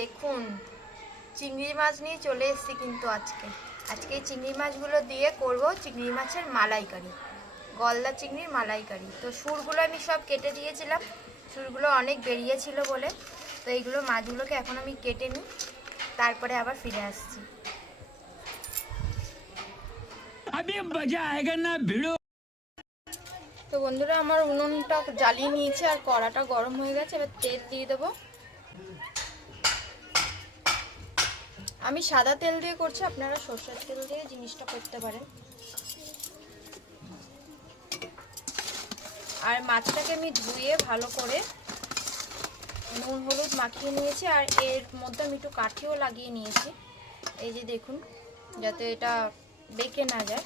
দেখুন চিংড়ি মাছ নিয়ে চলে এসেছি কিন্তু আজকে এই চিংড়ি মাছগুলো দিয়ে করব চিংড়ি মাছের মালাইকারি, গলদা চিংড়ির মালাইকারি। তো সুরগুলো আমি সব কেটে দিয়েছিলাম, সুরগুলো অনেক বেরিয়েছিল বলে। তো এইগুলো মাছগুলোকে এখন আমি কেটে নিই, তারপরে আবার ফিরে আসছি। তো বন্ধুরা, আমার উনুনটা জ্বালিয়ে নিয়েছে আর কড়াটা গরম হয়ে গেছে। এবার তেল দিয়ে দেবো। আমি সাদা তেল দিয়ে করছি, আপনারা সরষের তেল দিয়ে জিনিসটা করতে পারেন। আর মাছটাকে আমি ধুয়ে ভালো করে নুন হলুদ মাখিয়ে নিয়েছি, আর এর মধ্যে আমি একটু কাঠিও লাগিয়ে নিয়েছি, এই যে দেখুন, যাতে এটা বেঁকে না যায়।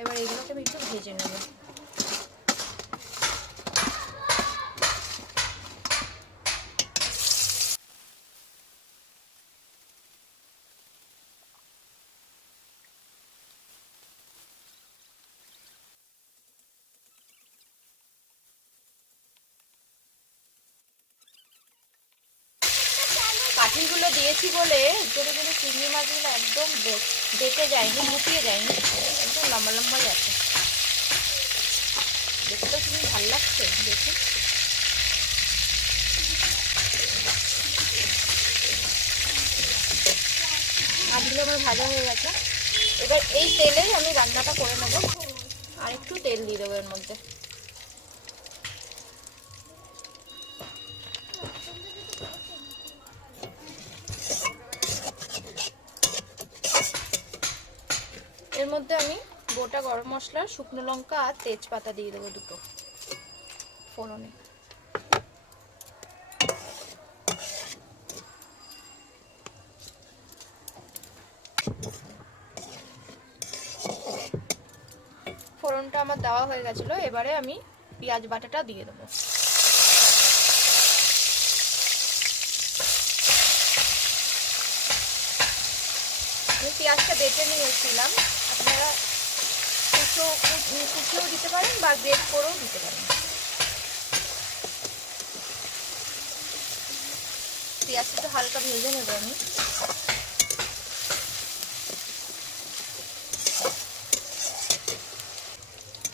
এবার এগুলোকে আমি একটু ভেজে নেব। কাঠিগুলো দিয়েছি বলে জোরে জোরে চিংড়ি মাছগুলো একদম বেঁকে যায়নি, মুটিয়ে যায়নি, একদম লম্বা লম্বাই আছে। দেখতে খুবই ভালো লাগছে, দেখুন। মাছগুলো আমার ভাজা হয়ে গেছে। এবার এই তেলেই আমি রান্নাটা করে নেব, আর একটু তেল দিয়ে দেবো এর মধ্যে। এর মধ্যে আমি গোটা গরম মশলা, শুকনো লঙ্কা আর তেজপাতা দিয়ে দেবো দুটো ফোড়নে। ফোড়নটা আমার দেওয়া হয়ে গেছিলো, এবারে আমি পেঁয়াজ বাটাটা দিয়ে দেবো। আমি পেঁয়াজটা বেটে নিয়েছিলাম, আপনারা কুচিও দিতে পারেন বা গ্রেট করেও দিতে পারেন। পেঁয়াজটা একটু হালকা ভেজে নেব আমি।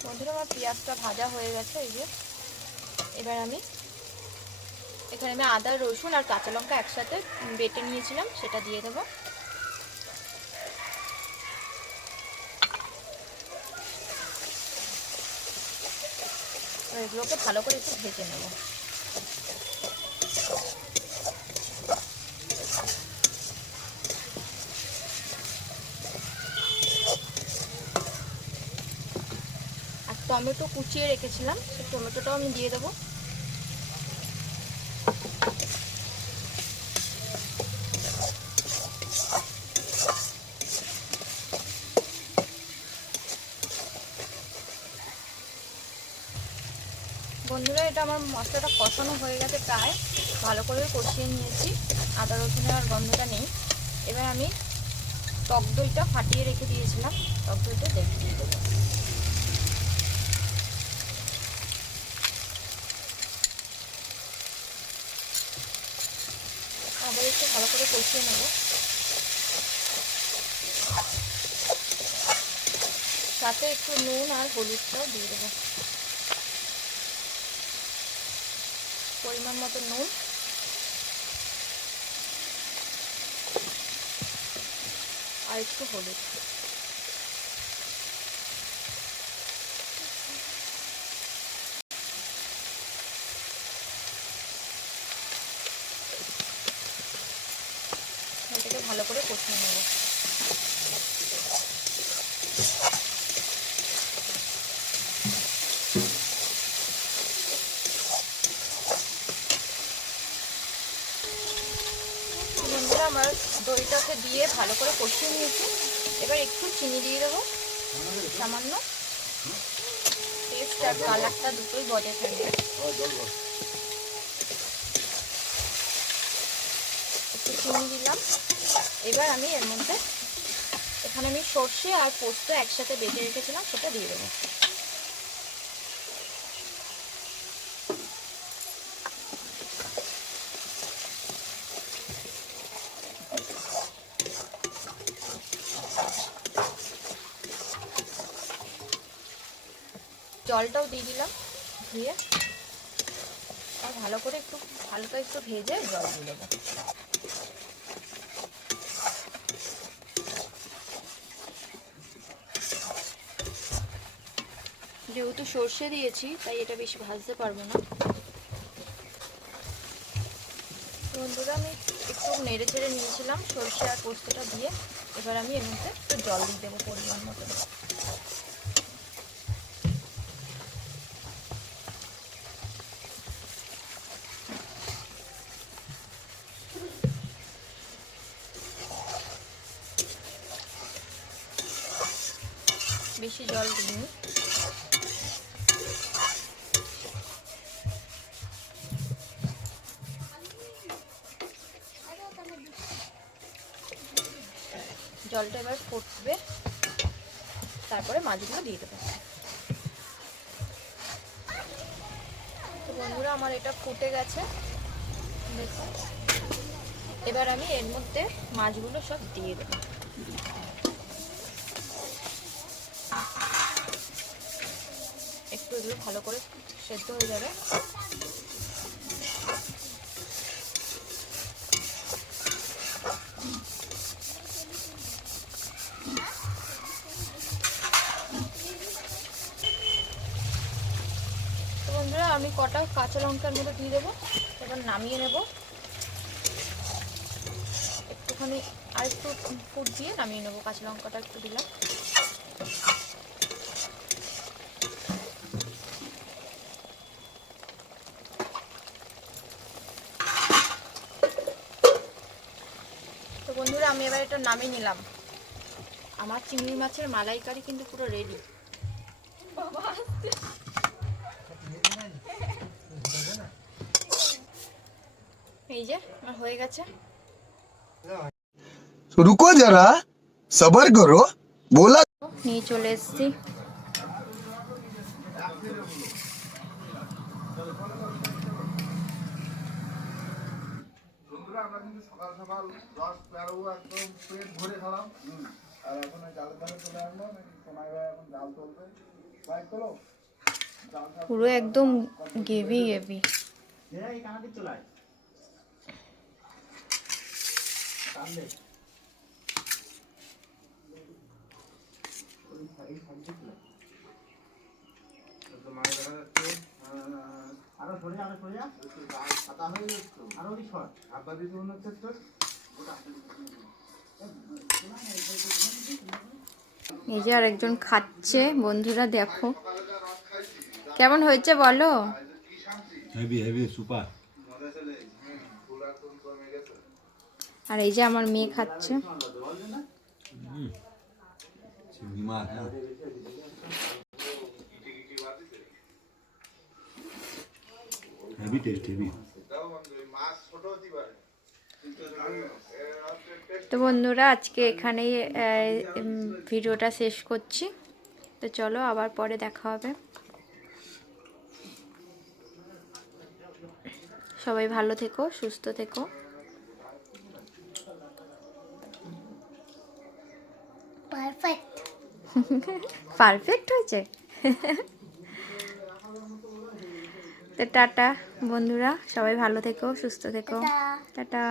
বন্ধুরা, আমার পেঁয়াজটা ভাজা হয়ে গেছে, এই যে। এবার আমি এখানে আদা রসুন আর কাঁচা লঙ্কা একসাথে বেটে নিয়েছিলাম, সেটা দিয়ে দেবো। এগুলোকে ভালো করে একটু ভেজে নেব। আর টমেটো কুচিয়ে রেখেছিলাম, সেই টমেটোটাও আমি দিয়ে দেবো। বন্ধুরা, এটা আমার মশলাটা কষানো হয়ে গেছে, প্রায় ভালো করে কষিয়ে নিয়েছি, আদা রসুনের আর গন্ধটা নেই। এবার আমি টক দইটা ফাটিয়ে রেখে দিয়েছিলাম, টক দইটা দিয়ে দেবো। আবার একটু ভালো করে কষিয়ে নেব। সাথে একটু নুন আর হলুদটাও দিয়ে দেবো, পরিমাণ মতো নুন আর একটু হলুদ। এটাকে ভালো করে কষিয়ে নেব। বন্ধুরা, আমার দইটাকে দিয়ে ভালো করে কষিয়ে নিয়েছি। এবার একটু চিনি দিয়ে দেবো, সামান্য, টেস্ট আর কালারটা দুটোই বজায় থাকবে। একটু চিনি দিলাম। এবার আমি এর মধ্যে, এখানে আমি সর্ষে আর পোস্ত একসাথে বেটে রেখেছিলাম, সেটা দিয়ে দেবো। জলটাও দিয়ে দিলাম ধুয়ে, আর ভালো করে একটু হালকা একটু ভেজে জল দিয়ে দেবো। যেহেতু সর্ষে দিয়েছি তাই এটা বেশি ভাজতে পারবো না। বন্ধুরা আমি একটু নেড়ে চেড়ে নিয়েছিলাম সর্ষে আর পোস্তটা দিয়ে। এবার আমি এর মধ্যে একটু জল দিয়ে দেবো পরিমাণ মতো। বেশি জল দিইনি। জলটা এবার ফুটবে, তারপরে মাছগুলো দিয়ে দেবো। তো বন্ধুরা আমার এটা ফুটে গেছে দেখুন। এবার আমি এর মধ্যে মাছগুলো সব দিয়ে দেবো। একটু এগুলো ভালো করে সেদ্ধ হয়ে যাবে। তো বন্ধুরা আমি কটা কাঁচা লঙ্কার মধ্যে দিয়ে দেবো। এবার নামিয়ে নেব। একটুখানি আর একটু ফুট দিয়ে নামিয়ে নেবো। কাঁচা লঙ্কাটা একটু দিলাম। তো বন্ধুরা আমি এবার এটা নামিয়ে নিলাম। আমার চিংড়ি মাছের মালাইকারি কিন্তু পুরো রেডি। এই যে আমার হয়ে গেছে। रुको जरा सबर करो बोला নিয়ে চলে এসেছি। আমরা কিন্তু সকাল সকাল 10-11 একদম পেট ভরে খেলাম। আর এখন জালের ধারে চলে আসলো নাকি সোনাই ভাই এখন জাল তুলবে। বাইক তোলো পুরো একদম গেভি গেভি। এই কানাডি চলায় সামনে এই সাইডে চলায় তো মাছ দেখা যাচ্ছে। আরো সরে যা পাতা হয়ে যাচ্ছে। আরো কি সর আব্বা দিদি মনে হচ্ছে তো। এই যে আরেকজন খাচ্ছে। বন্ধুরা দেখো কেমন হয়েছে বলো। Heavy heavy super. আর এই যে আমার মেয়ে খাচ্ছে। চিংড়ি মাছ হেভি টেস্ট হেভি। তো বন্ধুরা আজকে এখানেই ভিডিওটা শেষ করছি। তো চলো আবার পরে দেখা হবে। সবাই ভালো থেকো, সুস্থ থেকো। পারফেক্ট পারফেক্ট হয়েছে। তো টাটা বন্ধুরা, সবাই ভালো থেকো, সুস্থ থেকো। টাটা।